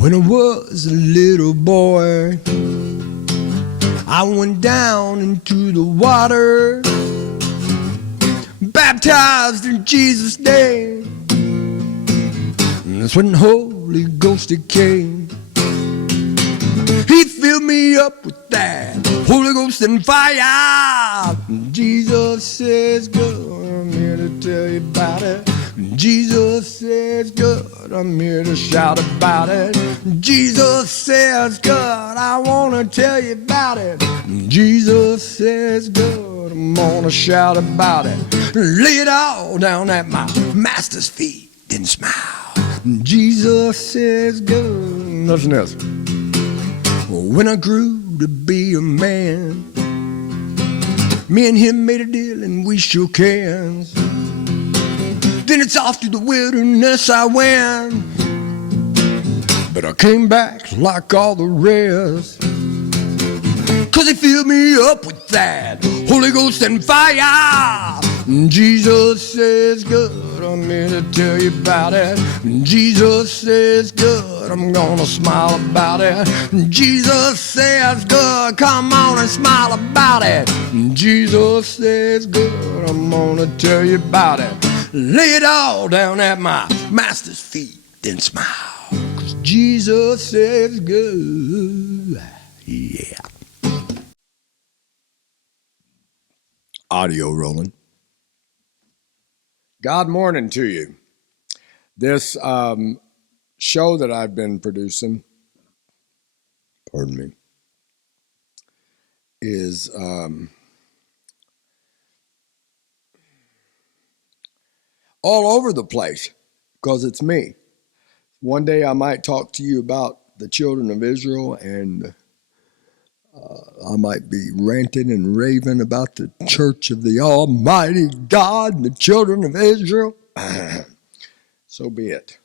When I was a little boy, I went down into the water, baptized in Jesus' name. And that's when the Holy Ghost came. He filled me up with that Holy Ghost and fire. Jesus says good, I'm here to tell you about it. Jesus says good, I'm here to shout about it. Jesus says good, I want to tell you about it. Jesus says good, I'm going to shout about it. Lay it all down at my master's feet and smile. Jesus says good. Listen to this. When I grew to be a man, me and him made a deal and we shook hands. Then it's off to the wilderness I went, but I came back like all the rest, 'cause he filled me up with that Holy Ghost and fire. Jesus says good, I'm here to tell you about it. Jesus says good, I'm gonna smile about it. Jesus says good, come on and smile about it. Jesus says good, I'm gonna tell you about it. Lay it all down at my master's feet and smile, 'cause Jesus says good. Yeah. Audio rolling. God morning to you. This show that I've been producing, pardon me, is all over the place because it's me. One day I might talk to you about the children of Israel, and I might be ranting and raving about the church of the Almighty God and the children of Israel. So be it.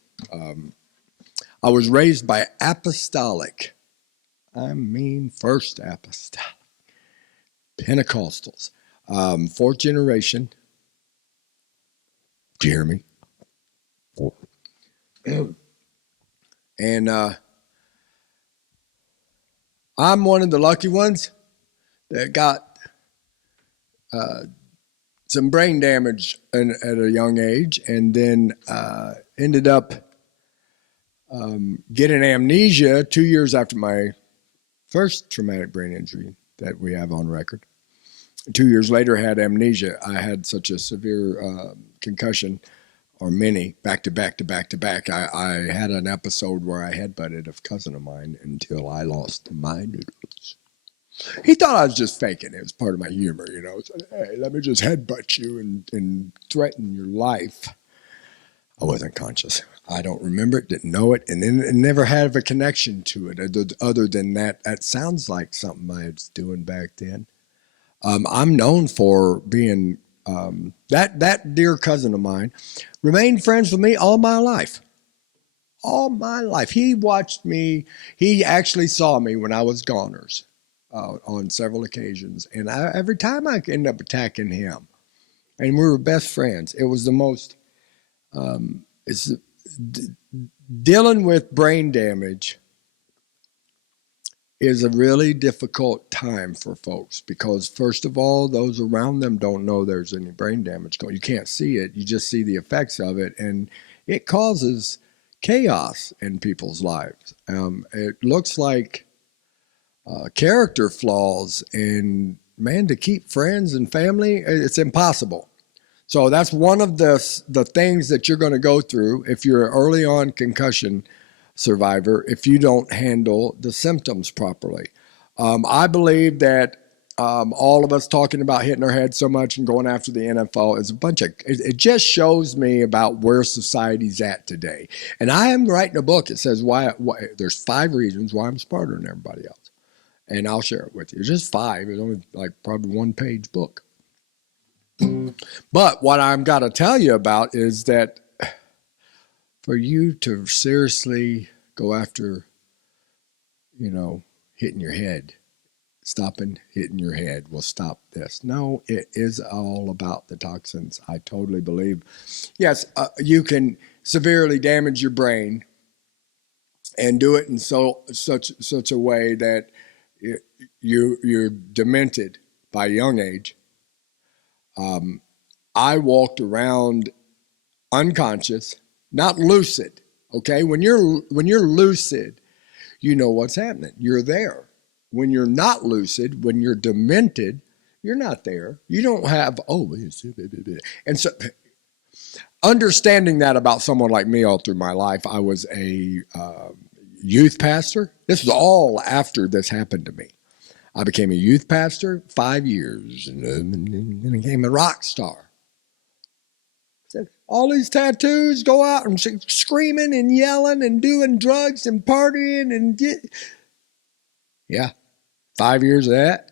I was raised by apostolic, first apostolic, Pentecostals, fourth generation. Do you hear me? And I'm one of the lucky ones that got some brain damage at a young age, and then ended up getting amnesia 2 years after my first traumatic brain injury that we have on record. 2 years later, had amnesia. I had such a severe concussion, or many, back to back to back to back. I had an episode where I headbutted a cousin of mine until I lost my noodles. He thought I was just faking it. It was part of my humor, you know. So, hey, let me just headbutt you and threaten your life. I wasn't conscious. I don't remember it, didn't know it, and then never had a connection to it other than that. That sounds like something I was doing back then. I'm known for being that dear cousin of mine remained friends with me all my life. All my life. He watched me. He actually saw me when I was goners on several occasions. And every time I ended up attacking him. And we were best friends. It was the most, dealing with brain damage is a really difficult time for folks because, first of all, those around them don't know there's any brain damage going. You can't see it. You just see the effects of it, and it causes chaos in people's lives. It looks like character flaws, and man, to keep friends and family, it's impossible. So that's one of the things that you're going to go through if you're an early on concussion survivor, if you don't handle the symptoms properly. I believe that all of us talking about hitting our head so much and going after the NFL is a bunch of, it just shows me about where society's at today. And I am writing a book. It says why there's 5 reasons why I'm smarter than everybody else. And I'll share it with you. It's just 5. It's only like probably 1-page book. But what I'm got to tell you about is that for you to seriously go after, hitting your head, stopping hitting your head will stop this. No, it is all about the toxins. I totally believe. Yes, you can severely damage your brain and do it in such a way that you're demented by a young age. I walked around unconscious, not lucid. Okay, when you're lucid, you know what's happening. You're there. When you're not lucid, when you're demented, you're not there. You don't have and so understanding that about someone like me all through my life. I was a youth pastor. This was all after this happened to me. I became a youth pastor 5 years and became a rock star. All these tattoos, go out and screaming and yelling and doing drugs and partying and yeah, 5 years of that.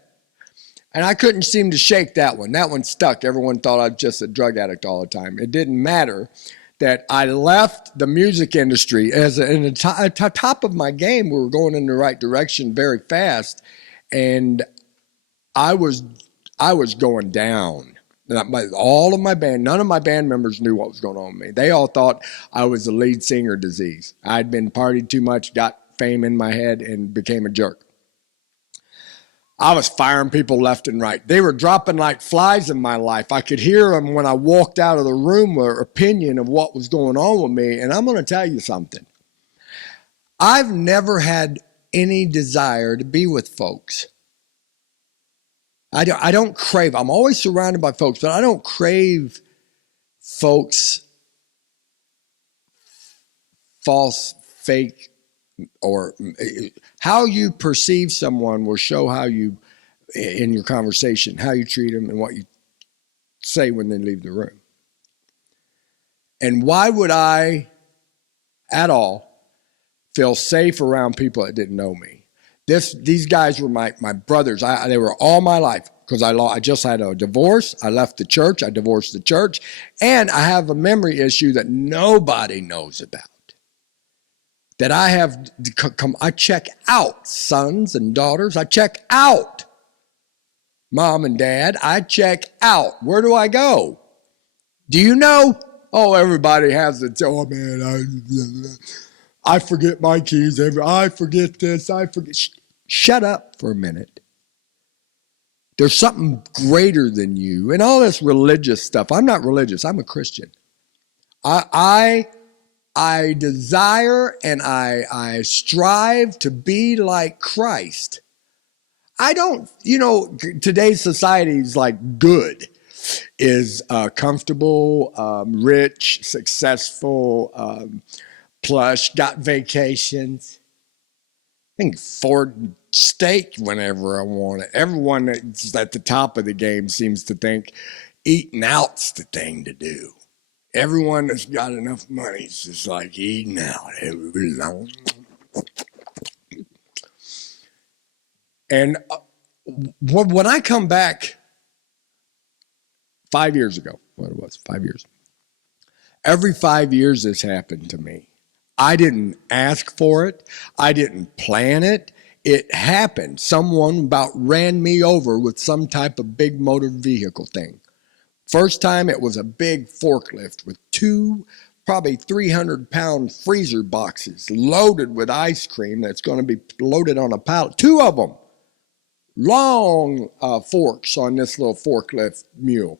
And I couldn't seem to shake that one. That one stuck. Everyone thought I was just a drug addict all the time. It didn't matter that I left the music industry at the top of my game. We were going in the right direction very fast, and I was going down. All of my band, none of my band members knew what was going on with me. They all thought I was the lead singer disease. I'd been partied too much, got fame in my head, and became a jerk. I was firing people left and right. They were dropping like flies in my life. I could hear them when I walked out of the room, their opinion of what was going on with me. And I'm going to tell you something. I've never had any desire to be with folks. I don't crave. I'm always surrounded by folks, but I don't crave folks' false, fake, or how you perceive someone will show how you, in your conversation, how you treat them and what you say when they leave the room. And why would I at all feel safe around people that didn't know me? These guys were my brothers. They were all my life because I just had a divorce. I left the church. I divorced the church. And I have a memory issue that nobody knows about. That I check out sons and daughters. I check out mom and dad. I check out. Where do I go? Do you know? Oh, everybody has it. Oh, man, I forget my keys. I forget this. I forget. Shut up for a minute. There's something greater than you. And all this religious stuff. I'm not religious. I'm a Christian. I desire and I strive to be like Christ. I don't, today's society is like good, is comfortable, rich, successful, plush, got vacations. I can afford steak whenever I want it. Everyone that's at the top of the game seems to think eating out's the thing to do. Everyone that's got enough money is just like eating out. And when I come back 5 years ago, what it was, 5 years. Every 5 years this happened to me. I didn't ask for it. I didn't plan it. It happened. Someone about ran me over with some type of big motor vehicle thing. First time it was a big forklift with two probably 300-pound freezer boxes loaded with ice cream that's going to be loaded on a pallet. Two of them. Long forks on this little forklift mule.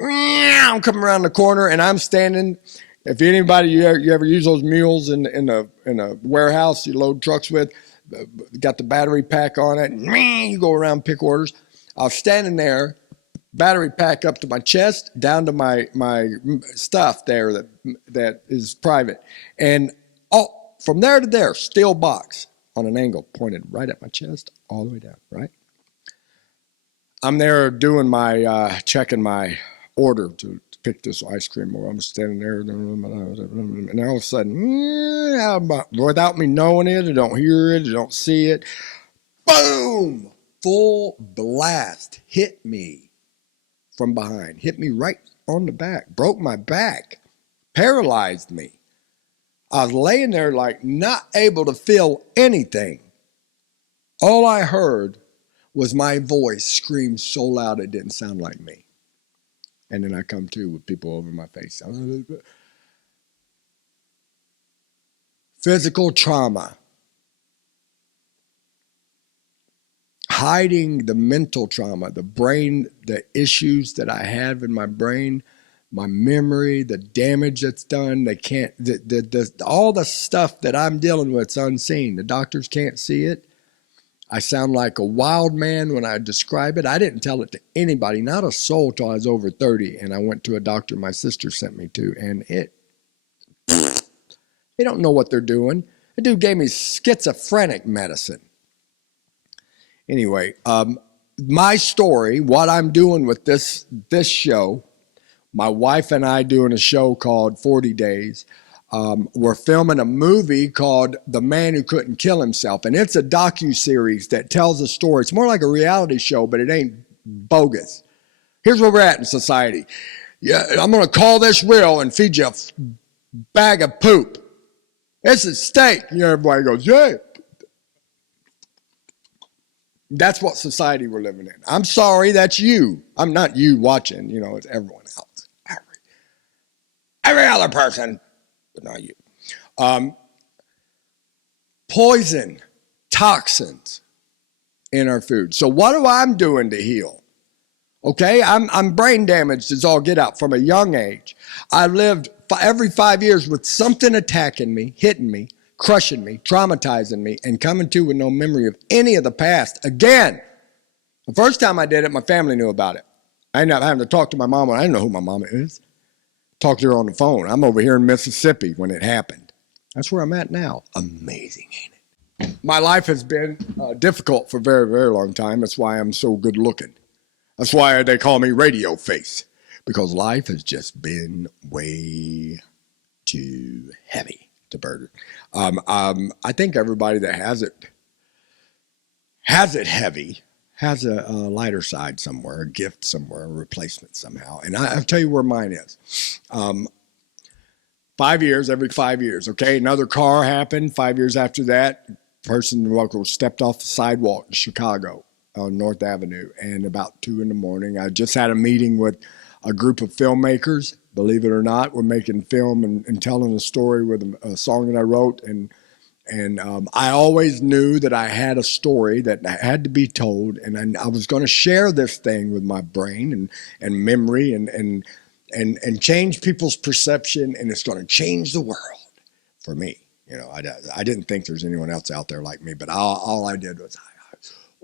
I'm coming around the corner and I'm standing. If anybody, you ever use those mules in a warehouse you load trucks with, got the battery pack on it, and you go around pick orders. I was standing there, battery pack up to my chest, down to my stuff there that is private. And from there to there, steel box on an angle pointed right at my chest, all the way down, right? I'm there doing my, checking my order to pick this ice cream. Or I'm standing there, and all of a sudden, without me knowing it, I don't hear it, I don't see it, boom, full blast, hit me from behind, hit me right on the back, broke my back, paralyzed me. I was laying there like not able to feel anything. All I heard was my voice scream so loud it didn't sound like me. And then I come to with people over my face. Physical trauma hiding the mental trauma, the brain, the issues that I have in my brain, my memory, the damage that's done. They can't, all the stuff that I'm dealing with is unseen. The doctors can't see it. I sound like a wild man when I describe it. I didn't tell it to anybody, not a soul, till I was over 30. And I went to a doctor my sister sent me to, and they don't know what they're doing. The dude gave me schizophrenic medicine. Anyway, my story, what I'm doing with this show, my wife and I doing a show called 40 Days. We're filming a movie called The Man Who Couldn't Kill Himself. And it's a docuseries that tells a story. It's more like a reality show, but it ain't bogus. Here's where we're at in society. Yeah, I'm going to call this real and feed you a bag of poop. It's a steak. You know, everybody goes, yeah. That's what society we're living in. I'm sorry, that's you. I'm not you watching. You know, it's everyone else. Every other person, but not you. Poison, toxins in our food. So what am I doing to heal? Okay, I'm brain damaged as all get out from a young age. I lived every 5 years with something attacking me, hitting me, crushing me, traumatizing me, and coming to with no memory of any of the past. Again, the first time I did it, my family knew about it. I ended up having to talk to my mama. I didn't know who my mama is. Talk to her on the phone. I'm over here in Mississippi when it happened. That's where I'm at now. Amazing, ain't it? My life has been difficult for a very, very long time. That's why I'm so good looking. That's why they call me Radio Face, because life has just been way too heavy to burden. I think everybody that has it heavy, has a lighter side somewhere, a gift somewhere, a replacement somehow. And I'll tell you where mine is. 5 years, every 5 years, okay? Another car happened 5 years after that. Person stepped off the sidewalk in Chicago on North Avenue, and about 2 a.m, I just had a meeting with a group of filmmakers. Believe it or not, we're making film and telling a story with a song that I wrote. And I always knew that I had a story that had to be told, and I was going to share this thing with my brain and memory and change people's perception, and it's going to change the world for me. You know, I didn't think there's anyone else out there like me, but all I did was,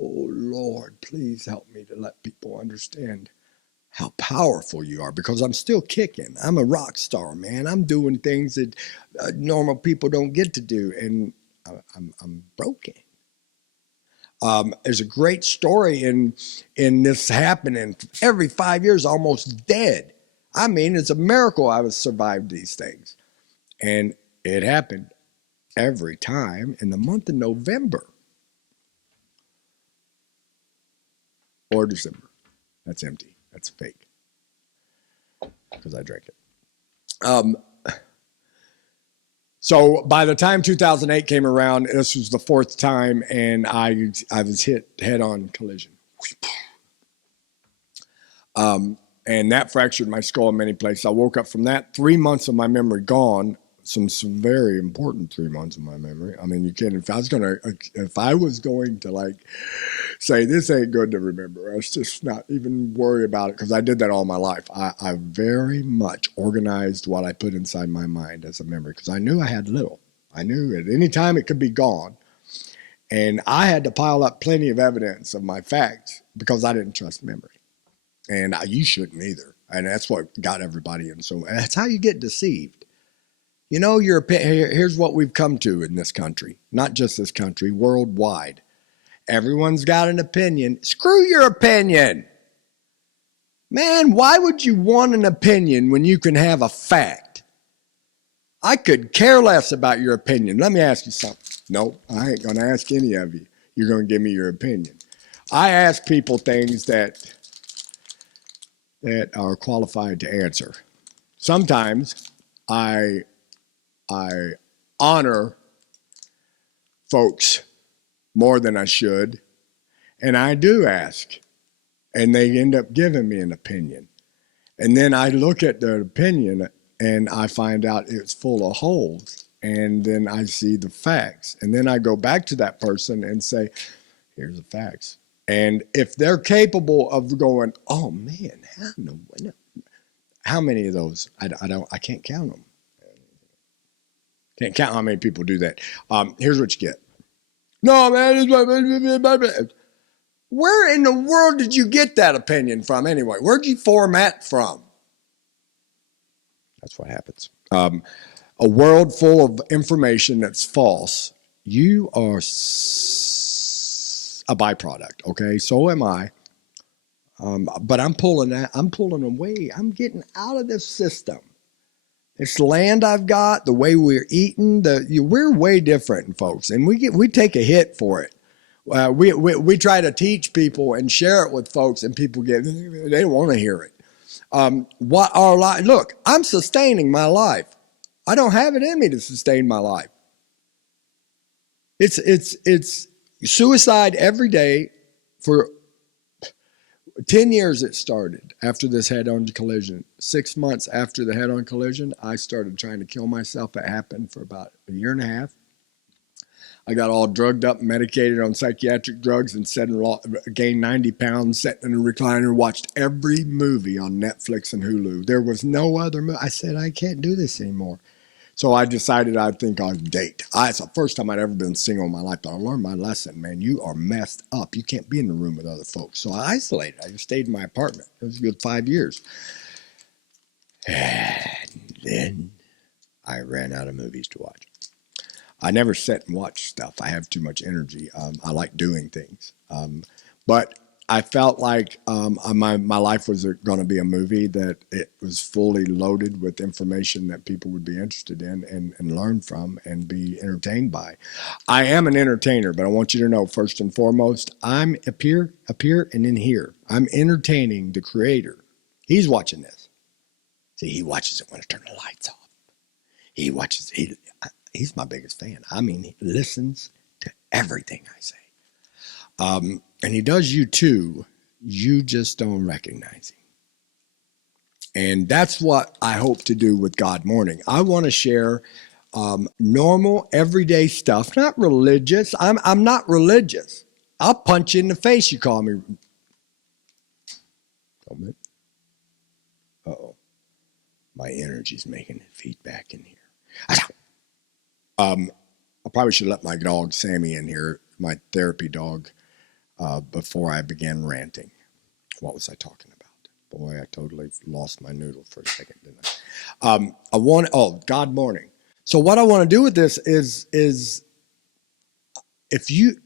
oh Lord, please help me to let people understand how powerful you are, because I'm still kicking. I'm a rock star, man. I'm doing things that normal people don't get to do, and I'm broken. There's a great story in this happening. Every 5 years, almost dead. I mean, it's a miracle I was survived these things, and it happened every time in the month of November or December. That's empty. That's fake, because I drank it. So by the time 2008 came around, this was the fourth time, and I was hit head-on collision. And that fractured my skull in many places. I woke up from that, 3 months of my memory gone. Some very important 3 months of my memory. I mean, you can't. If I was going to like say this ain't good to remember, I was just not even worry about it, because I did that all my life. I very much organized what I put inside my mind as a memory, because I knew I had little. I knew at any time it could be gone, and I had to pile up plenty of evidence of my facts, because I didn't trust memory, and you shouldn't either. And that's what got everybody in. So that's how you get deceived. You know, here's what we've come to in this country, not just this country, worldwide. Everyone's got an opinion. Screw your opinion. Man, why would you want an opinion when you can have a fact? I could care less about your opinion. Let me ask you something. Nope, I ain't going to ask any of you. You're going to give me your opinion. I ask people things that are qualified to answer. Sometimes I honor folks more than I should, and I do ask, and they end up giving me an opinion. And then I look at their opinion, and I find out it's full of holes, and then I see the facts. And then I go back to that person and say, here's the facts. And if they're capable of going, oh man, how many of those? I can't count them. Can't count how many people do that. Here's what you get. No, man. Where in the world did you get that opinion from anyway? Where'd you format from? That's what happens. A world full of information that's false. You are a byproduct, okay? So am I. But I'm pulling away. I'm getting out of this system. This land I've got, the way we're eating, we're way different, folks, and we take a hit for it. We try to teach people and share it with folks, and people they don't want to hear it. Look, I'm sustaining my life. I don't have it in me to sustain my life. It's suicide every day for 10 years it started after this head-on collision. 6 months after the head-on collision, I started trying to kill myself. It happened for about a year and a half. I got all drugged up and medicated on psychiatric drugs and gained 90 pounds, sat in a recliner, watched every movie on Netflix and Hulu. There was no other movie. I said, I can't do this anymore. So I decided I'd date. It's the first time I'd ever been single in my life, but I learned my lesson, man. You are messed up. You can't be in the room with other folks. So I isolated. I just stayed in my apartment. It was a good 5 years. And then I ran out of movies to watch. I never sit and watch stuff. I have too much energy. I like doing things. But I felt like my life was going to be a movie that it was fully loaded with information that people would be interested in and learn from and be entertained by. I am an entertainer, but I want you to know, first and foremost, I'm up here, and in here. I'm entertaining the Creator. He's watching this. See, he watches it when I turn the lights off. He's my biggest fan. I mean, he listens to everything I say. And he does you too. You just don't recognize him. And that's what I hope to do with God Morning. I want to share normal, everyday stuff, not religious. I'm not religious. I'll punch you in the face. You call me. Uh-oh. My energy's making feedback in here. I probably should let my dog Sammy in here, my therapy dog, before I began ranting. What was I talking about? Boy, I totally lost my noodle for a second, didn't I? God Morning. So what I want to do with this is if you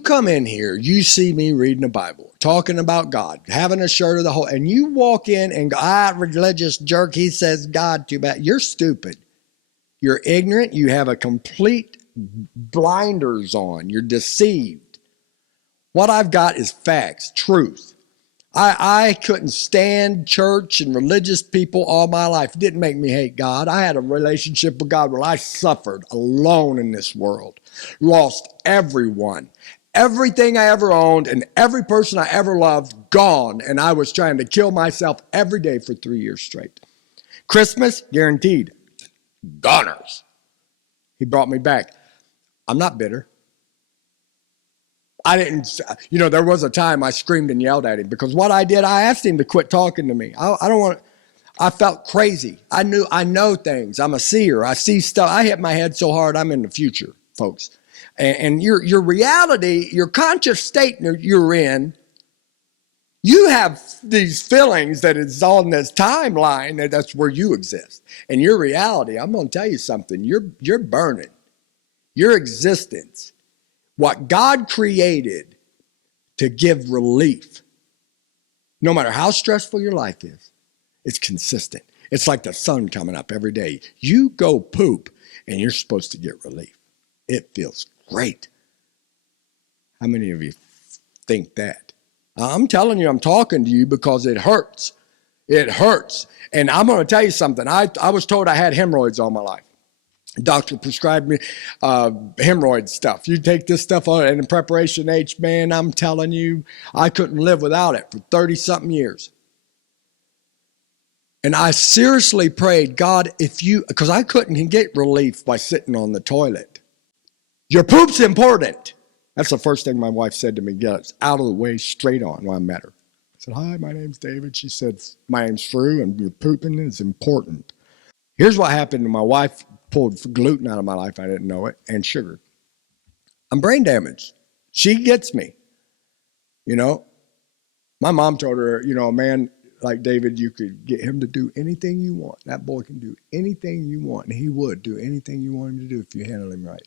come in here, you see me reading the Bible, talking about God, having a shirt of the whole, and you walk in and go, religious jerk, he says God too bad. You're stupid. You're ignorant. You have a complete blinders on. You're deceived. What I've got is facts, truth. I couldn't stand church and religious people all my life. It didn't make me hate God. I had a relationship with God where I suffered alone in this world, lost everyone, everything I ever owned, and every person I ever loved gone, and I was trying to kill myself every day for 3 years straight. Christmas, guaranteed. Goners. He brought me back. I'm not bitter. There was a time I screamed and yelled at him because what I did, I asked him to quit talking to me. I felt crazy. I know things. I'm a seer. I see stuff. I hit my head so hard, I'm in the future, folks. And your reality, your conscious state you're in, you have these feelings that it's on this timeline, that's where you exist. And your reality, I'm going to tell you something, you're burning. Your existence, what God created to give relief, no matter how stressful your life is, it's consistent. It's like the sun coming up every day. You go poop and you're supposed to get relief. It feels great. How many of you think that? I'm telling you, I'm talking to you because it hurts. It hurts. And I'm going to tell you something. I was told I had hemorrhoids all my life. Doctor prescribed me hemorrhoid stuff. You take this stuff on, and in preparation H, man, I'm telling you, I couldn't live without it for 30-something years. And I seriously prayed, God, because I couldn't get relief by sitting on the toilet. Your poop's important. That's the first thing my wife said to me, get it out of the way, straight on when I met her. I said, hi, my name's David. She said, my name's Fru, and your pooping is important. Here's what happened. My wife pulled gluten out of my life. I didn't know it, and sugar. I'm brain damaged. She gets me. You know, my mom told her, a man like David, you could get him to do anything you want. That boy can do anything you want, and he would do anything you want him to do if you handle him right.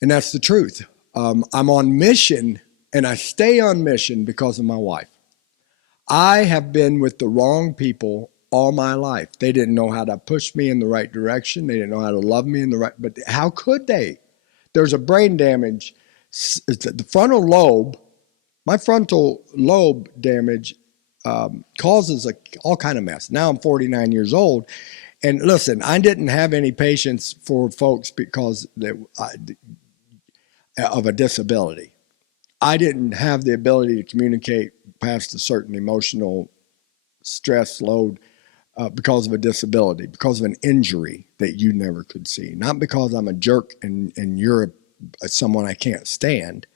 And that's the truth. I'm on mission, and I stay on mission because of my wife. I have been with the wrong people all my life. They didn't know how to push me in the right direction. They didn't know how to love me in the right, but how could they? There's a brain damage. The frontal lobe, my frontal lobe damage causes all kind of mess. Now I'm 49 years old. And listen, I didn't have any patience for folks because of a disability. I didn't have the ability to communicate past a certain emotional stress load because of a disability, because of an injury that you never could see. Not because I'm a jerk and you're someone I can't stand.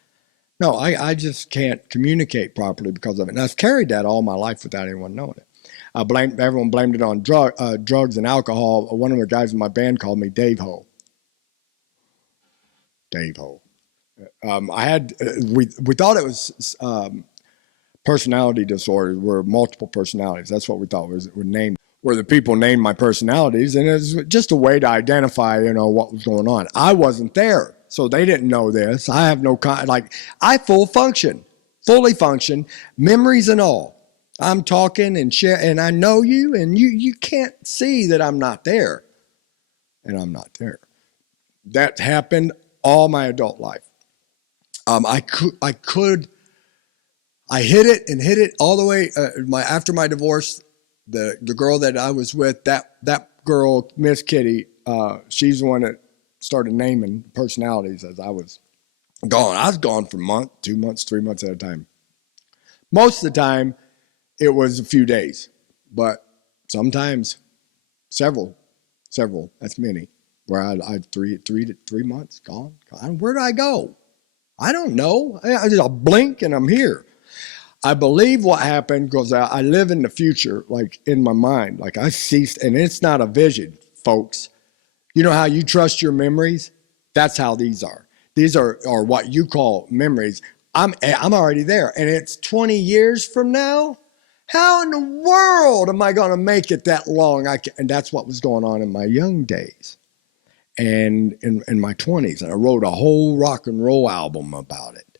No, I just can't communicate properly because of it. And I've carried that all my life without anyone knowing it. Everyone blamed it on drugs and alcohol. One of the guys in my band called me Dave Ho. Dave Ho. We thought it was personality disorders, were multiple personalities. That's what we thought were named. Where the people named my personalities, and it's just a way to identify, what was going on. I wasn't there, so they didn't know this. I have no I fully function, memories and all. I'm talking and share, and I know you, and you can't see that I'm not there, and I'm not there. That happened all my adult life. I hit it all the way. After my divorce, the girl that I was with, that girl, Miss Kitty, she's the one that started naming personalities as I was gone. I was gone for a month, 2 months, 3 months at a time. Most of the time, it was a few days, but sometimes several. That's many. Where I 3 months gone. Where did I go? I don't know. I just blink and I'm here. I believe what happened because I live in the future, like in my mind. Like I ceased, and it's not a vision, folks. You know how you trust your memories? That's how these are. These are what you call memories. I'm already there, and it's 20 years from now. How in the world am I going to make it that long? And that's what was going on in my young days. And in my 20s, and I wrote a whole rock and roll album about it,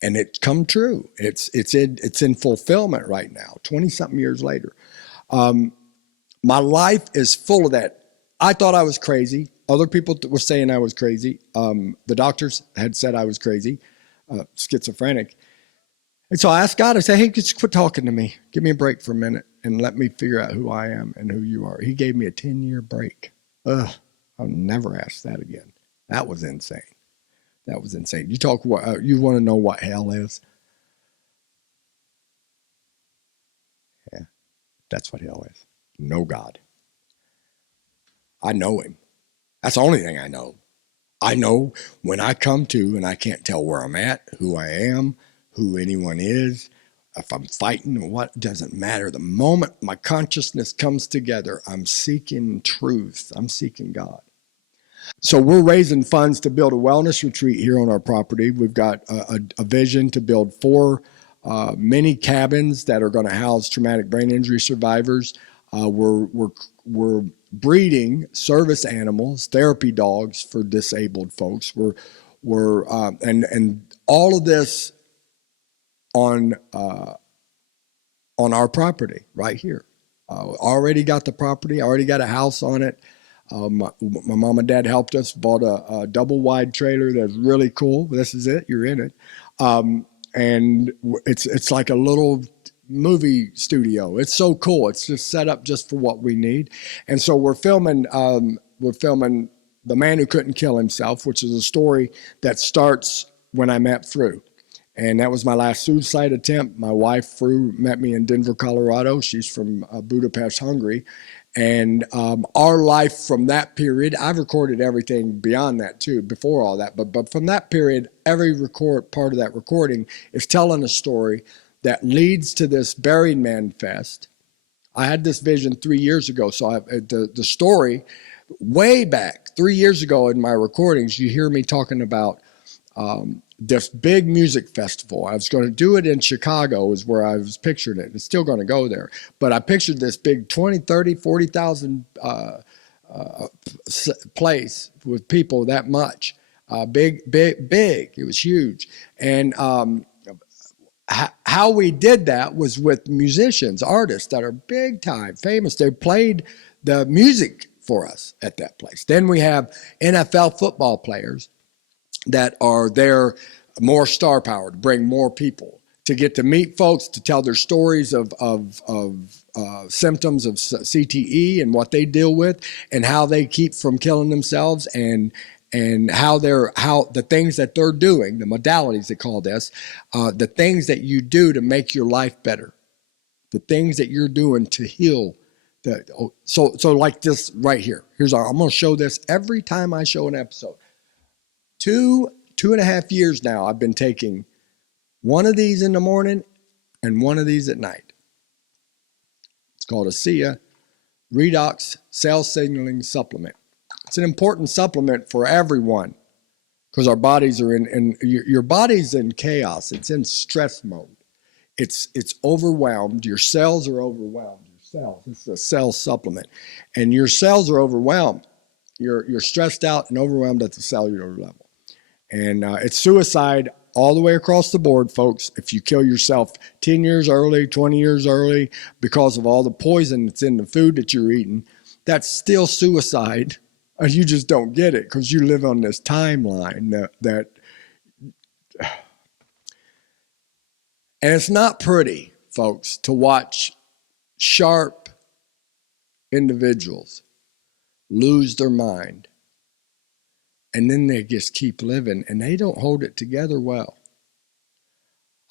and it's come true. It's in fulfillment right now. 20-something years later, my life is full of that. I thought I was crazy. Other people were saying I was crazy. The doctors had said I was crazy, schizophrenic. And so I asked God. I said, "Hey, just quit talking to me. Give me a break for a minute, and let me figure out who I am and who you are." He gave me a 10-year break. I'll never ask that again. That was insane. That was insane. You want to know what hell is? Yeah, that's what hell is. No God. I know him. That's the only thing I know. I know when I come to and I can't tell where I'm at, who I am, who anyone is, if I'm fighting or what, doesn't matter. The moment my consciousness comes together, I'm seeking truth. I'm seeking God. So we're raising funds to build a wellness retreat here on our property. We've got a vision to build 4 mini cabins that are going to house traumatic brain injury survivors. We're breeding service animals, therapy dogs for disabled folks. And all of this on our property right here. Already got the property. Already got a house on it. My mom and dad helped us, bought a double wide trailer that's really cool. This is it. You're in it. And it's like a little movie studio. It's so cool. It's just set up just for what we need. And so we're filming The Man Who Couldn't Kill Himself, which is a story that starts when I met Fru. And that was my last suicide attempt. My wife, Fru, met me in Denver, Colorado. She's from Budapest, Hungary. And our life from that period, I've recorded everything beyond that too, before all that, but from that period, every part of that recording is telling a story that leads to this Buried Man Fest. I had this vision 3 years ago, so the story way back 3 years ago in my recordings, you hear me talking about this big music festival. I was going to do it in Chicago is where I was picturing it. It's still going to go there. But I pictured this big 20, 30, 40,000 place with people that much. Big. It was huge. And how we did that was with musicians, artists that are big time, famous. They played the music for us at that place. Then we have NFL football players that are there, more star power to bring more people, to get to meet folks, to tell their stories of symptoms of CTE and what they deal with and how they keep from killing themselves, and how the things that they're doing, the modalities they call this, the things that you do to make your life better, the things that you're doing to heal. So like this right here. I'm going to show this every time I show an episode. 2.5 years now, I've been taking one of these in the morning and one of these at night. It's called a SIA, Redox Cell Signaling Supplement. It's an important supplement for everyone because our bodies are your body's in chaos. It's in stress mode. It's overwhelmed. Your cells are overwhelmed. Your cells. It's a cell supplement, and your cells are overwhelmed. You're stressed out and overwhelmed at the cellular level. And it's suicide all the way across the board, folks. If you kill yourself 10 years early, 20 years early, because of all the poison that's in the food that you're eating, that's still suicide. You just don't get it because you live on this timeline that and it's not pretty, folks, to watch sharp individuals lose their mind. And then they just keep living, and they don't hold it together well.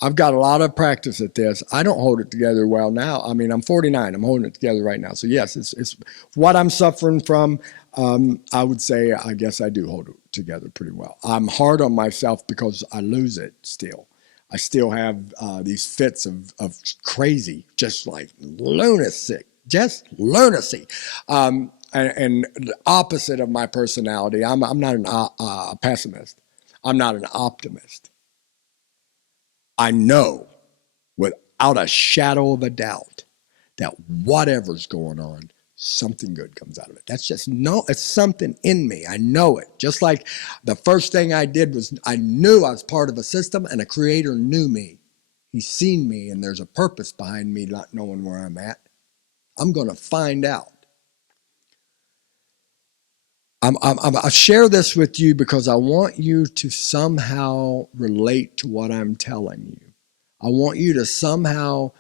I've got a lot of practice at this. I don't hold it together well now. I mean, I'm 49. I'm holding it together right now. So yes, it's what I'm suffering from. I would say, I guess I do hold it together pretty well. I'm hard on myself because I lose it still. I still have these fits of crazy, just like lunacy. And the opposite of my personality, I'm not a pessimist. I'm not an optimist. I know without a shadow of a doubt that whatever's going on, something good comes out of it. It's something in me. I know it. Just like the first thing I did was I knew I was part of a system and a creator knew me. He's seen me and there's a purpose behind me not knowing where I'm at. I'm going to find out. I share this with you because I want you to somehow relate to what I'm telling you. I want you to somehow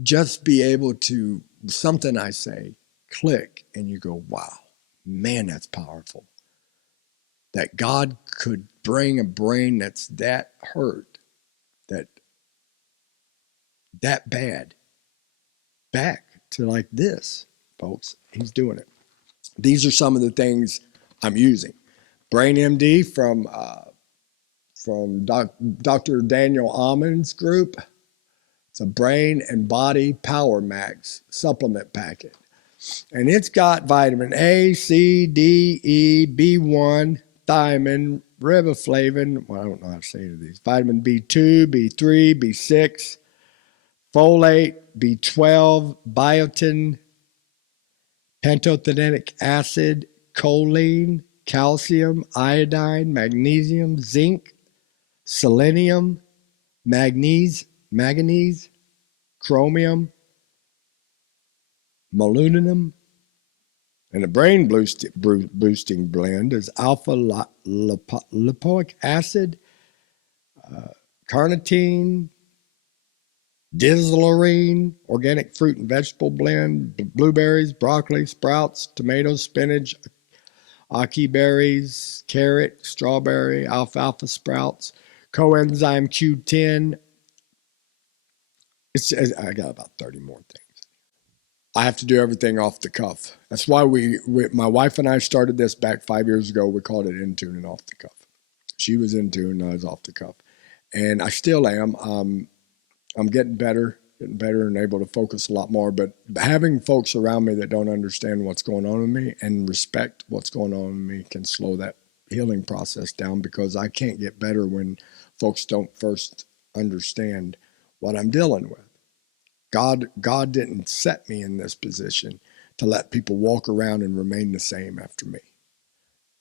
just be able to, something I say, click, and you go, wow, man, that's powerful. That God could bring a brain that's that hurt, that bad, back to like this, folks. He's doing it. These are some of the things I'm using. Brain MD from Dr. Daniel Amon's group. It's a brain and body power max supplement packet. And it's got vitamin A, C, D, E, B1, thiamine, riboflavin. Well, I don't know how to say any of these. Vitamin B2, B3, B6, folate, B12, biotin, pantothenic acid, choline, calcium, iodine, magnesium, zinc, selenium, manganese, chromium, molybdenum. And the brain boosting blend is alpha lipoic acid, carnitine, Dislerine, organic fruit and vegetable blend, blueberries, broccoli, sprouts, tomatoes, spinach, ackee berries, carrot, strawberry, alfalfa sprouts, coenzyme Q10. I got about 30 more things. I have to do everything off the cuff. That's why my wife and I started this back 5 years ago. We called it in tune and off the cuff. She was in tune, I was off the cuff. And I still am. I'm getting better and able to focus a lot more. But having folks around me that don't understand what's going on with me and respect what's going on with me can slow that healing process down, because I can't get better when folks don't first understand what I'm dealing with. God didn't set me in this position to let people walk around and remain the same after me.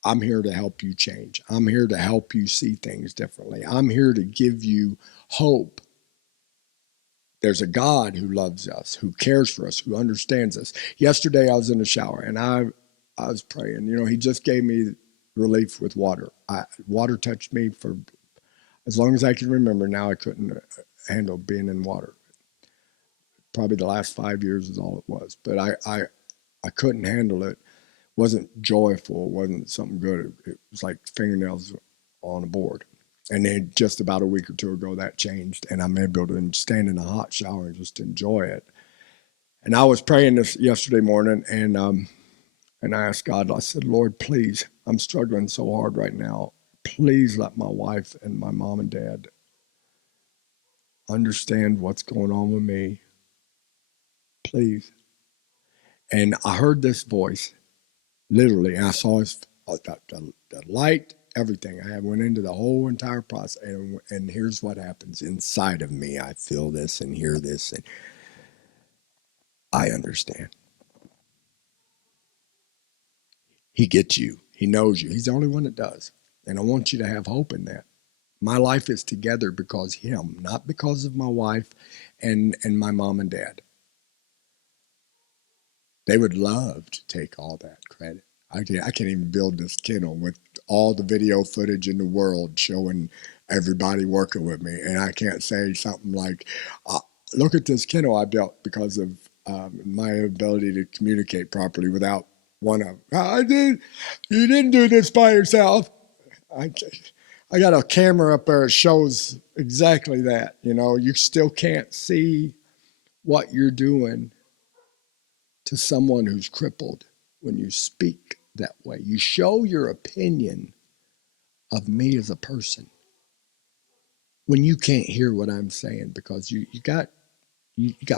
I'm here to help you change. I'm here to help you see things differently. I'm here to give you hope. There's a God who loves us, who cares for us, who understands us. Yesterday I was in the shower and I was praying. You know, he just gave me relief with water. Water touched me for as long as I can remember. Now I couldn't handle being in water. Probably the last 5 years is all it was. But I couldn't handle it. It wasn't joyful. It wasn't something good. It was like fingernails on a board. And then just about a week or two ago, that changed, and I'm able to stand in a hot shower and just enjoy it. And I was praying this yesterday morning, and I asked God, I said, Lord, please, I'm struggling so hard right now. Please let my wife and my mom and dad understand what's going on with me. Please. And I heard this voice, literally, and I saw the light, everything. I went into the whole entire process, and here's what happens inside of me. I feel this and hear this, and I understand. He gets you. He knows you. He's the only one that does. And I want you to have hope in that. My life is together because him, not because of my wife and my mom and dad. They would love to take all that credit. I can't even build this kennel with all the video footage in the world showing everybody working with me. And I can't say something like, look at this kennel I built because of my ability to communicate properly without you didn't do this by yourself. I got a camera up there that shows exactly that. You know, you still can't see what you're doing to someone who's crippled when you speak that way. You show your opinion of me as a person when you can't hear what I'm saying, because you got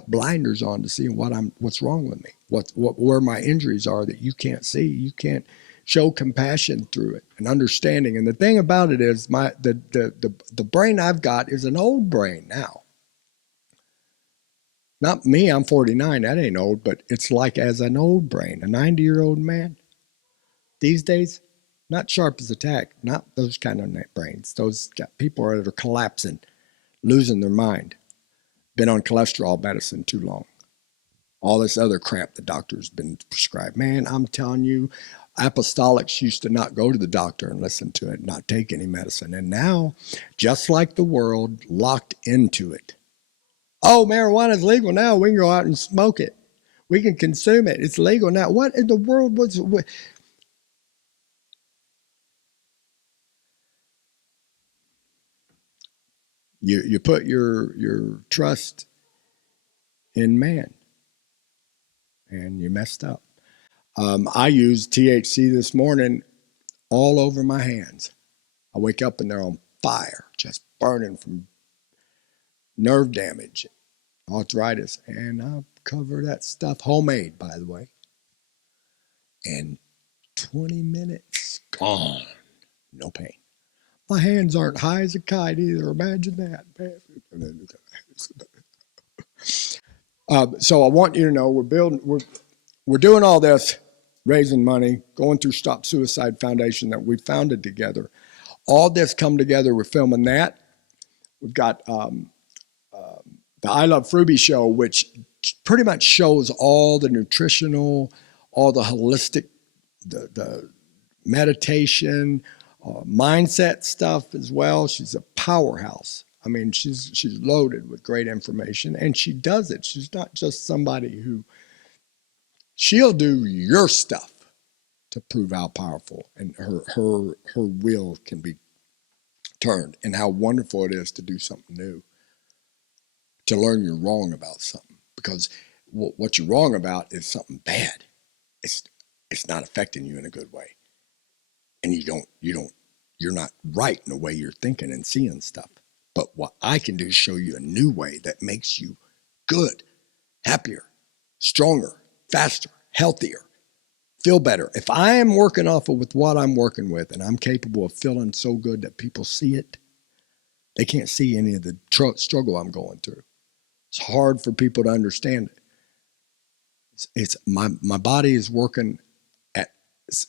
blinders on to see what's wrong with me, where my injuries are that you can't see. You can't show compassion through it and understanding. And the thing about it is, the brain I've got is an old brain now. Not me, I'm 49, that ain't old, but it's like as an old brain, a 90-year-old man. These days, not sharp as a tack, not those kind of brains. Those people that are collapsing, losing their mind, been on cholesterol medicine too long. All this other crap the doctor's been prescribed. Man, I'm telling you, apostolics used to not go to the doctor and listen to it, not take any medicine. And now, just like the world, locked into it. Oh, marijuana is legal now. We can go out and smoke it. We can consume it. It's legal now. What in the world was... You put your trust in man, and you messed up. I used THC this morning all over my hands. I wake up and they're on fire, just burning from nerve damage, arthritis, and I cover that stuff, homemade, by the way. And 20 minutes, gone, no pain. My hands aren't high as a kite either. Imagine that. So I want you to know we're doing all this, raising money, going through Stop Suicide Foundation that we founded together. All this come together. We're filming that. We've got the I Love Fruby show, which pretty much shows all the nutritional, all the holistic, the meditation, mindset stuff as well. She's a powerhouse. I mean, she's loaded with great information, and she does it. She's not just somebody who, she'll do your stuff to prove how powerful and her will can be turned, and how wonderful it is to do something new, to learn you're wrong about something. Because what you're wrong about is something bad. It's not affecting you in a good way. And you're not right in the way you're thinking and seeing stuff. But what I can do is show you a new way that makes you good, happier, stronger, faster, healthier, feel better. If I am working off of with what I'm working with and I'm capable of feeling so good that people see it, they can't see any of the struggle I'm going through. It's hard for people to understand it. It's my body is working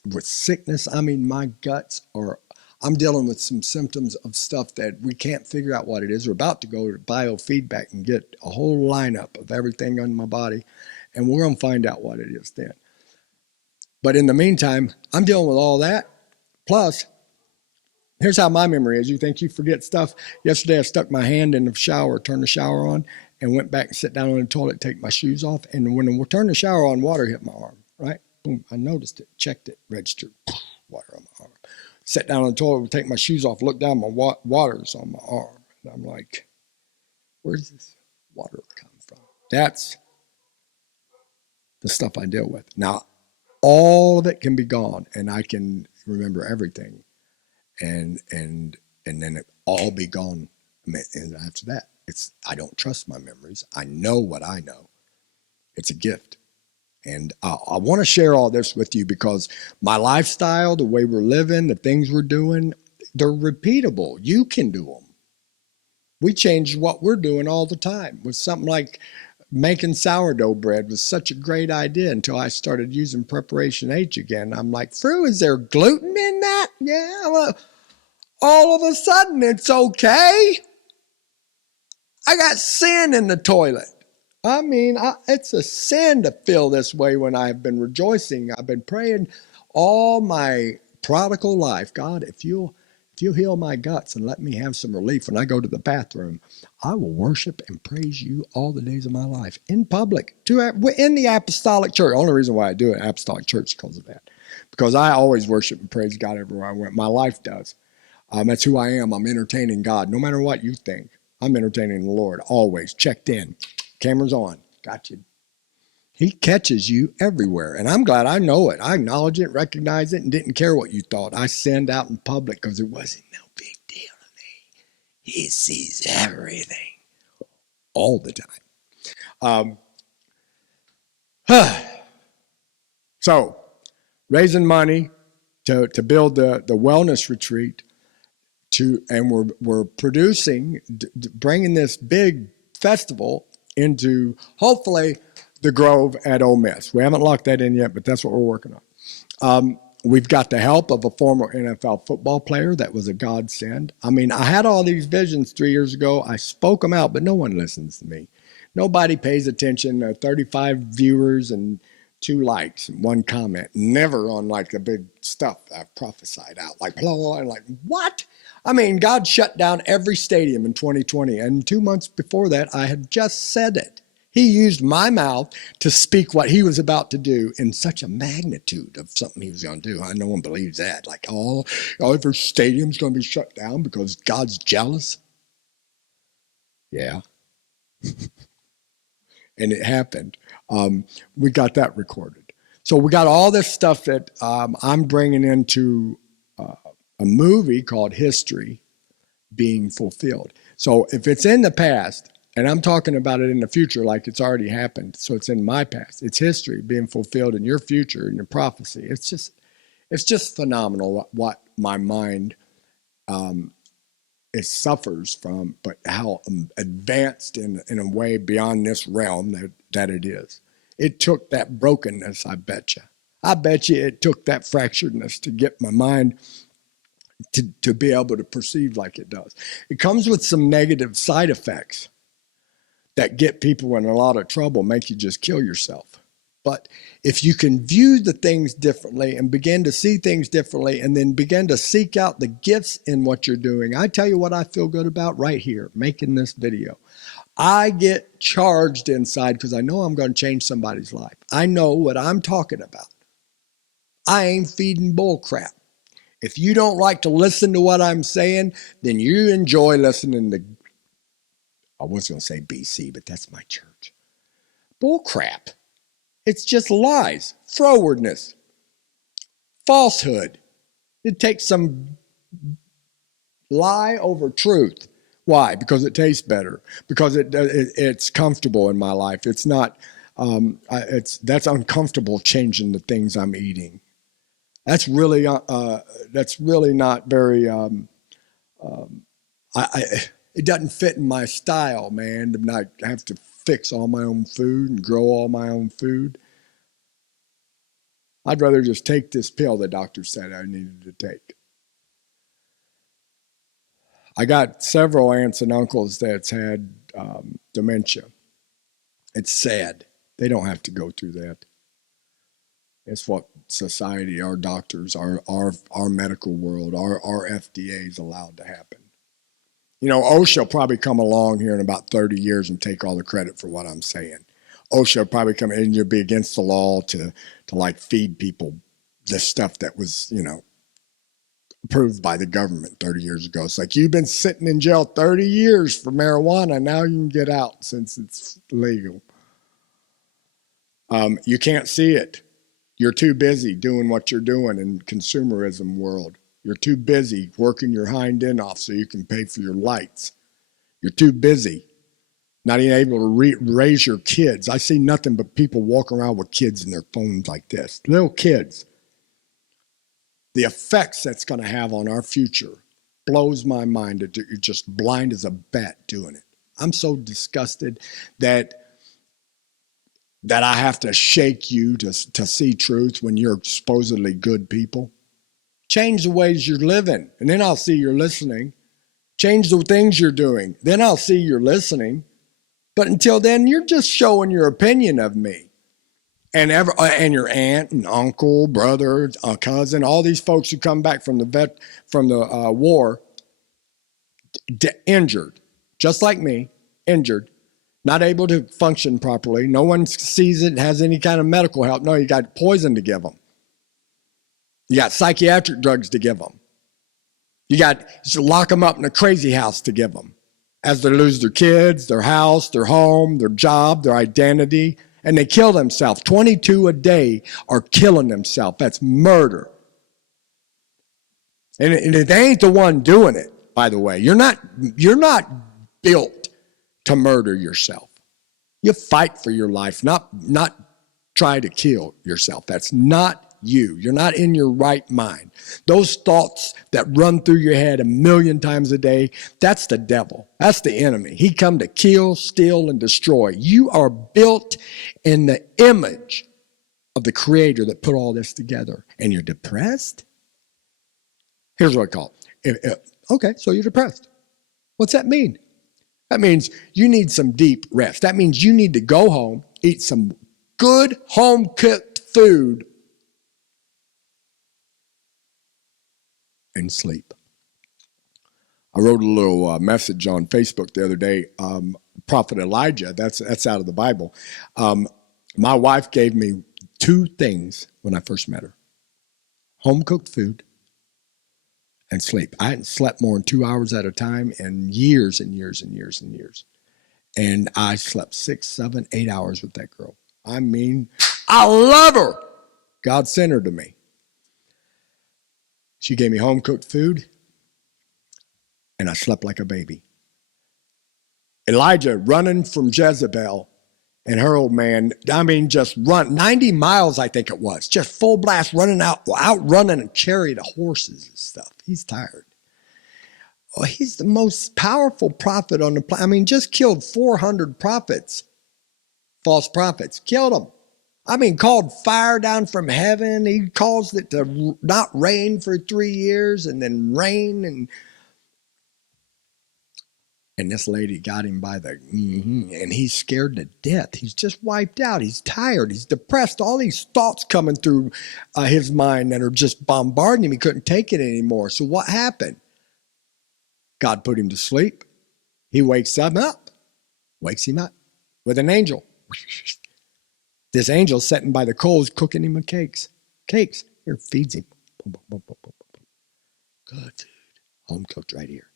with sickness. I mean, my guts are, I'm dealing with some symptoms of stuff that we can't figure out what it is. We're about to go to biofeedback and get a whole lineup of everything on my body, and we're going to find out what it is then. But in the meantime, I'm dealing with all that. Plus, here's how my memory is. You think you forget stuff? Yesterday, I stuck my hand in the shower, turned the shower on, and went back and sat down on the toilet, take my shoes off. And when I turned the shower on, water hit my arm, right? Boom, I noticed it, checked it, registered, water on my arm. Sat down on the toilet, take my shoes off, look down, my water's on my arm. And I'm like, where's this water come from? That's the stuff I deal with. Now, all of it can be gone, and I can remember everything. And then it all be gone. And after that, I don't trust my memories. I know what I know. It's a gift. And I want to share all this with you because my lifestyle, the way we're living, the things we're doing, they're repeatable. You can do them. We change what we're doing all the time. With something like making sourdough bread was such a great idea until I started using Preparation H again. I'm like, Fru, is there gluten in that? Yeah. Well, all of a sudden, it's okay. I got sin in the toilet. I mean, it's a sin to feel this way when I've been rejoicing. I've been praying all my prodigal life. God, if you'll heal my guts and let me have some relief when I go to the bathroom, I will worship and praise you all the days of my life in public, in the apostolic church. The only reason why I do it apostolic church is because of that. Because I always worship and praise God everywhere I went. My life does. That's who I am. I'm entertaining God. No matter what you think, I'm entertaining the Lord. Always checked in. Camera's on. Got you. He catches you everywhere. And I'm glad I know it. I acknowledge it, recognize it, and didn't care what you thought. I sinned out in public because it wasn't no big deal to me. He sees everything all the time. So, raising money to build the wellness retreat, and we're producing, bringing this big festival into hopefully the Grove at Ole Miss. We haven't locked that in yet, but that's what we're working on. We've got the help of a former NFL football player that was a godsend. I mean, I had all these visions 3 years ago. I spoke them out, but no one listens to me. Nobody pays attention. 35 viewers and 2 likes and 1 comment. Never on like the big stuff I've prophesied out. Like, blah, and like, what? I mean, God shut down every stadium in 2020. And 2 months before that, I had just said it. He used my mouth to speak what he was about to do in such a magnitude of something he was going to do. No one believes that. Like, every stadium's going to be shut down because God's jealous. Yeah. And it happened. We got that recorded. So we got all this stuff that I'm bringing into a movie called History being fulfilled. So if it's in the past, and I'm talking about it in the future like it's already happened, so it's in my past. It's history being fulfilled in your future, in your prophecy. It's just phenomenal what my mind it suffers from, but how advanced in a way beyond this realm that it is. It took that brokenness, I bet you. I bet you it took that fracturedness to get my mind to be able to perceive like it does. It comes with some negative side effects that get people in a lot of trouble, make you just kill yourself. But if you can view the things differently and begin to see things differently and then begin to seek out the gifts in what you're doing, I tell you what I feel good about right here, making this video. I get charged inside because I know I'm going to change somebody's life. I know what I'm talking about. I ain't feeding bull crap. If you don't like to listen to what I'm saying, then you enjoy listening to, I was going to say BC, but that's my church. Bull crap. It's just lies, frowardness, falsehood. It takes some lie over truth. Why? Because it tastes better. Because it's comfortable in my life. It's not. That's uncomfortable changing the things I'm eating. That's really not very. It doesn't fit in my style, man. To not have to fix all my own food and grow all my own food. I'd rather just take this pill the doctor said I needed to take. I got several aunts and uncles that's had dementia. It's sad. They don't have to go through that. It's what society, our doctors, our medical world, our FDA is allowed to happen. You know, OSHA will probably come along here in about 30 years and take all the credit for what I'm saying. OSHA will probably come in and you'll be against the law to like feed people this stuff that was, you know, approved by the government 30 years ago. It's like, you've been sitting in jail 30 years for marijuana. Now you can get out since it's legal. You can't see it. You're too busy doing what you're doing in consumerism world. You're too busy working your hind end off so you can pay for your lights. You're too busy not even able to raise your kids. I see nothing but people walking around with kids in their phones like this. Little kids. The effects that's going to have on our future blows my mind that you're just blind as a bat doing it. I'm so disgusted that I have to shake you to see truth when you're supposedly good people. Change the ways you're living, and then I'll see you're listening. Change the things you're doing, then I'll see you're listening. But until then, you're just showing your opinion of me. And your aunt and uncle, brother, cousin, all these folks who come back from the war, injured, just like me, injured, not able to function properly. No one sees it, has any kind of medical help. No, you got poison to give them. You got psychiatric drugs to give them. You lock them up in a crazy house to give them as they lose their kids, their house, their home, their job, their identity, and they kill themselves. 22 a day are killing themselves. That's murder. And they ain't the one doing it, by the way. You're not built to murder yourself. You fight for your life, not try to kill yourself. That's not you. You're not in your right mind. Those thoughts that run through your head 1,000,000 times a day, that's the devil. That's the enemy. He come to kill, steal, and destroy. You are built in the image of the Creator that put all this together. And you're depressed? Here's what I call it. Okay, so you're depressed. What's that mean? That means you need some deep rest. That means you need to go home, eat some good home-cooked food, and sleep. I wrote a little message on Facebook the other day. Prophet Elijah, that's out of the Bible. My wife gave me 2 things when I first met her: home-cooked food and sleep. I hadn't slept more than 2 hours at a time in years and years and years and years. And I slept 6, 7, 8 hours with that girl. I mean, I love her. God sent her to me. She gave me home-cooked food, and I slept like a baby. Elijah running from Jezebel and her old man, I mean, just run 90 miles, I think it was, just full blast running outrunning a chariot of horses and stuff. He's tired. Oh, he's the most powerful prophet on the planet. I mean, just killed 400 prophets, false prophets, killed them. I mean, called fire down from heaven. He caused it to not rain for 3 years and then rain. And this lady got him by the, and he's scared to death. He's just wiped out. He's tired. He's depressed. All these thoughts coming through his mind that are just bombarding him. He couldn't take it anymore. So what happened? God put him to sleep. He wakes him up with an angel. This angel sitting by the coals cooking him cakes. Here, feeds him. Good food. Home cooked right here.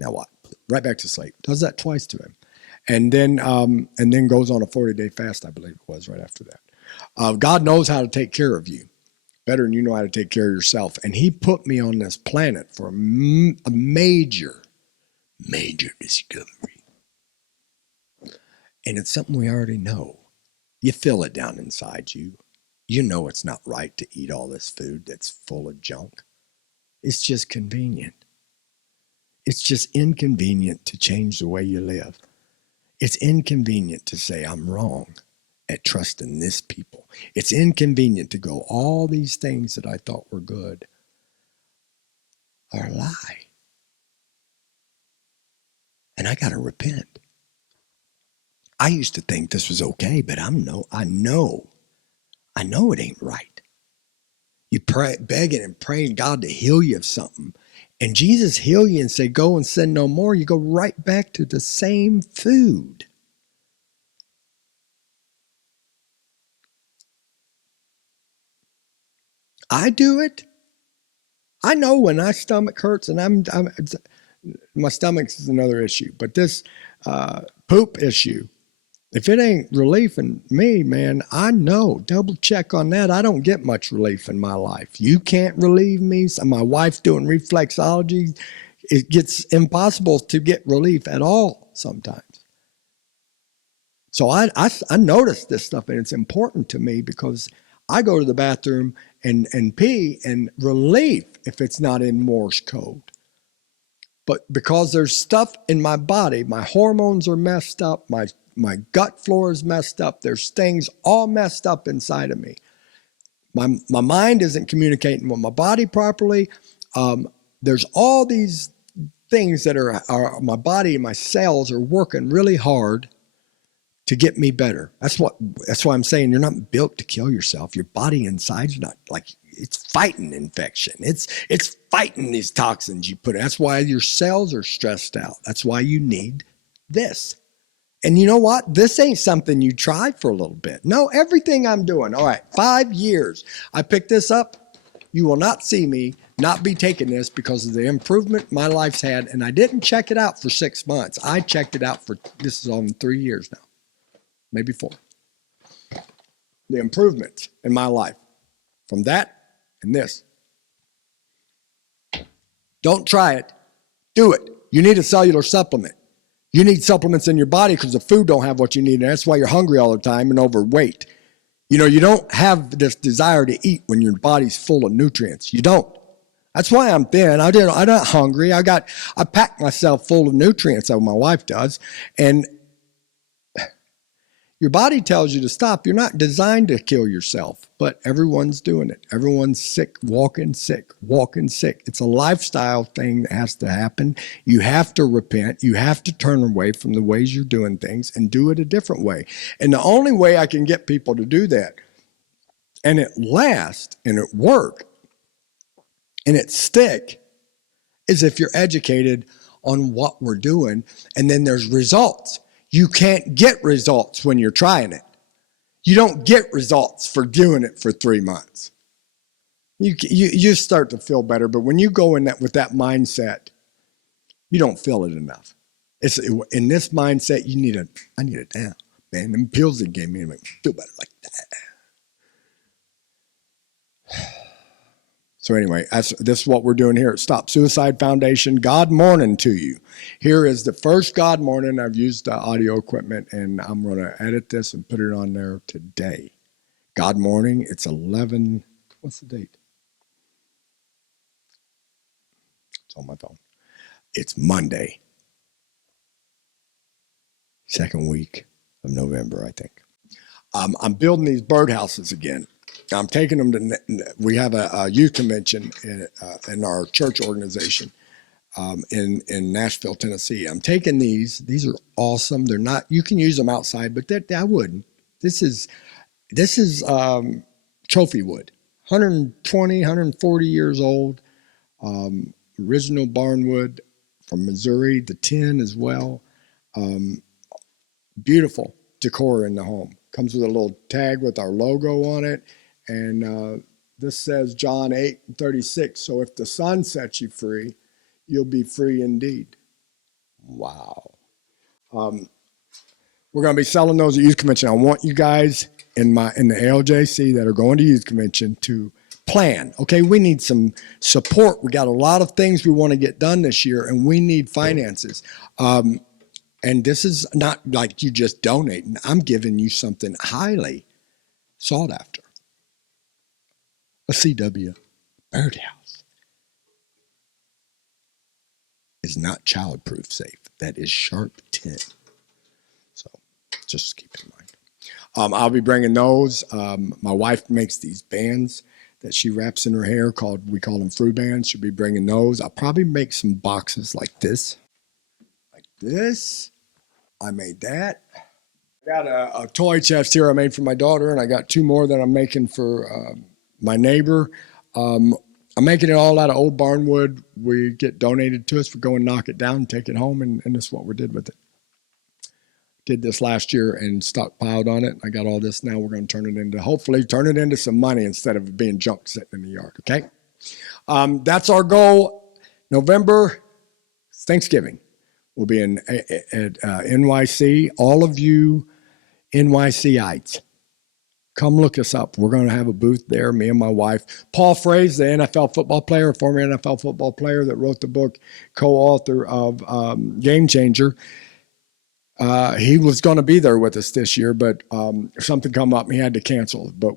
Now what? Right back to sleep. Does that twice to him. and then goes on a 40-day fast, I believe it was, right after that. God knows how to take care of you better than you know how to take care of yourself. And he put me on this planet for a major discovery. And it's something we already know. You feel it down inside you. You know it's not right to eat all this food that's full of junk. It's just convenient. It's just inconvenient to change the way you live. It's inconvenient to say I'm wrong at trusting this people. It's inconvenient to go, all these things that I thought were good are a lie. And I got to repent. I used to think this was okay, but I know it ain't right. You pray, begging and praying God to heal you of something. And Jesus heal you and say, go and sin no more. You go right back to the same food. I do it. I know when my stomach hurts, and my stomach is another issue, but this poop issue, if it ain't relieving me, man, I know. Double check on that. I don't get much relief in my life. You can't relieve me. So my wife's doing reflexology. It gets impossible to get relief at all sometimes. So I notice this stuff, and it's important to me because I go to the bathroom and pee, and relief if it's not in Morse code. But because there's stuff in my body, my hormones are messed up, my gut flora is messed up, there's things all messed up inside of me. My mind isn't communicating with my body properly. There's all these things that are my body and my cells are working really hard to get me better. That's why I'm saying you're not built to kill yourself. Your body inside's not like, it's fighting infection. It's fighting these toxins you put in. That's why your cells are stressed out. That's why you need this. And you know what? This ain't something you try for a little bit. No, everything I'm doing. All right, 5 years. I picked this up. You will not see me not be taking this because of the improvement my life's had. And I didn't check it out for 6 months. I checked it out this is on 3 years now. Maybe 4. The improvements in my life from that and this. Don't try it. Do it. You need a cellular supplement. You need supplements in your body because the food don't have what you need. And that's why you're hungry all the time and overweight. You know, you don't have this desire to eat when your body's full of nutrients. You don't. That's why I'm thin. I'm not hungry. I pack myself full of nutrients, as my wife does. And your body tells you to stop. You're not designed to kill yourself, but everyone's doing it. Everyone's sick, walking sick. It's a lifestyle thing that has to happen. You have to repent. You have to turn away from the ways you're doing things and do it a different way. And the only way I can get people to do that, and it lasts, and it work, and it stick, is if you're educated on what we're doing, and then there's results. You can't get results when you're trying it. You don't get results for doing it for 3 months. You start to feel better, but when you go in that with that mindset, you don't feel it enough. It's in this mindset. I need it now, man. Them pills they gave me to make me feel better like that. So anyway, this is what we're doing here at Stop Suicide Foundation. God morning to you. Here is the first God morning. I've used audio equipment, and I'm going to edit this and put it on there today. God morning. It's 11. What's the date? It's on my phone. It's Monday. 2nd week of November, I think. I'm building these birdhouses again. I'm taking them to, we have a youth convention in our church organization in Nashville, Tennessee. I'm taking these are awesome. They're not, you can use them outside, but I wouldn't. This is trophy wood, 120, 140 years old, original barnwood from Missouri, the tin as well. Beautiful decor in the home. Comes with a little tag with our logo on it. And this says John 8:36. So if the Son sets you free, you'll be free indeed. Wow. We're going to be selling those at youth convention. I want you guys in the ALJC that are going to youth convention to plan. Okay, we need some support. We got a lot of things we want to get done this year, and we need finances. And this is not like you just donating. I'm giving you something highly sought after. A CW birdhouse is not childproof safe. That is sharp tin. So just keep in mind. I'll be bringing those. My wife makes these bands that she wraps in her hair we call them Fruzsina bands. She'll be bringing those. I'll probably make some boxes like this. Like this. I made that. I got a toy chest here I made for my daughter, and I got 2 more that I'm making for my neighbor. I'm making it all out of old barnwood. We get donated to us. We go and knock it down and take it home, and that's what we did with it. Did this last year and stockpiled on it. I got all this now. We're going to hopefully turn it into some money instead of being junk sitting in the yard, okay? That's our goal. November, Thanksgiving. We'll be at NYC. All of you NYCites, come look us up. We're going to have a booth there, me and my wife. Paul Fraze, the NFL football player, former NFL football player that wrote the book, co-author of Game Changer. He was going to be there with us this year, but something come up and he had to cancel. But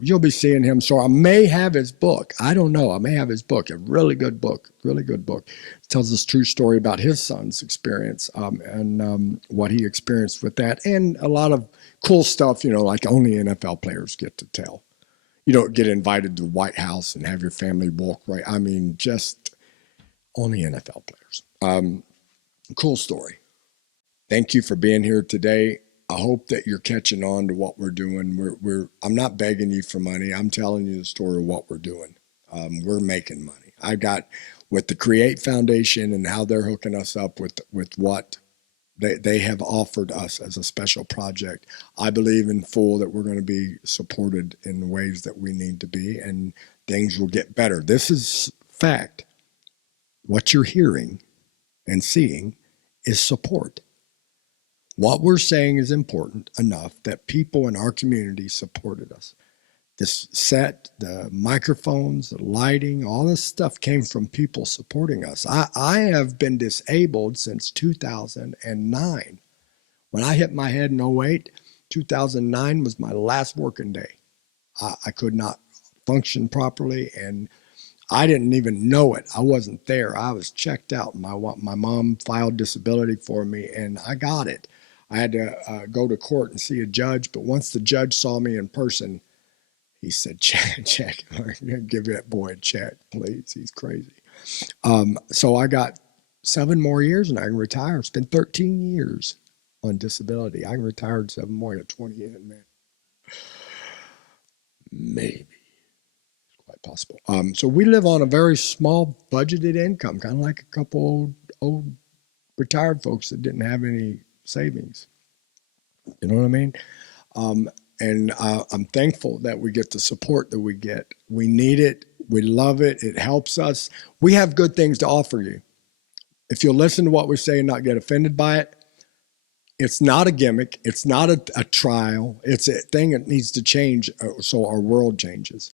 you'll be seeing him. So I may have his book. I don't know. I may have his book. A really good book. It tells this true story about his son's experience and what he experienced with that, and a lot of cool stuff. Like only NFL players get to tell. You don't get invited to the White House and have your family walk right. I mean, just only NFL players. Cool story. Thank you for being here today. I hope that you're catching on to what we're doing. I'm not begging you for money. I'm telling you the story of what we're doing. We're making money. I got with the Create Foundation and how they're hooking us up with what they have offered us as a special project. I believe in full that we're going to be supported in the ways that we need to be, and things will get better. This is fact. What you're hearing and seeing is support. What we're saying is important enough that people in our community supported us. This set, the microphones, the lighting, all this stuff came from people supporting us. I have been disabled since 2009. When I hit my head in 08, 2009 was my last working day. I could not function properly, and I didn't even know it. I wasn't there. I was checked out. My mom filed disability for me, and I got it. I had to go to court and see a judge, but once the judge saw me in person, he said, check, give that boy a check, please. He's crazy. So I got 7 more years and I can retire. It's been 13 years on disability. I can retire in 7 more. I got 20 in, man. Maybe. It's quite possible. So we live on a very small budgeted income, kind of like a couple old retired folks that didn't have any savings. You know what I mean? And I'm thankful that we get the support that we get. We need it. We love it. It helps us. We have good things to offer you. If you'll listen to what we say and not get offended by it, it's not a gimmick. It's not a trial. It's a thing that needs to change so our world changes.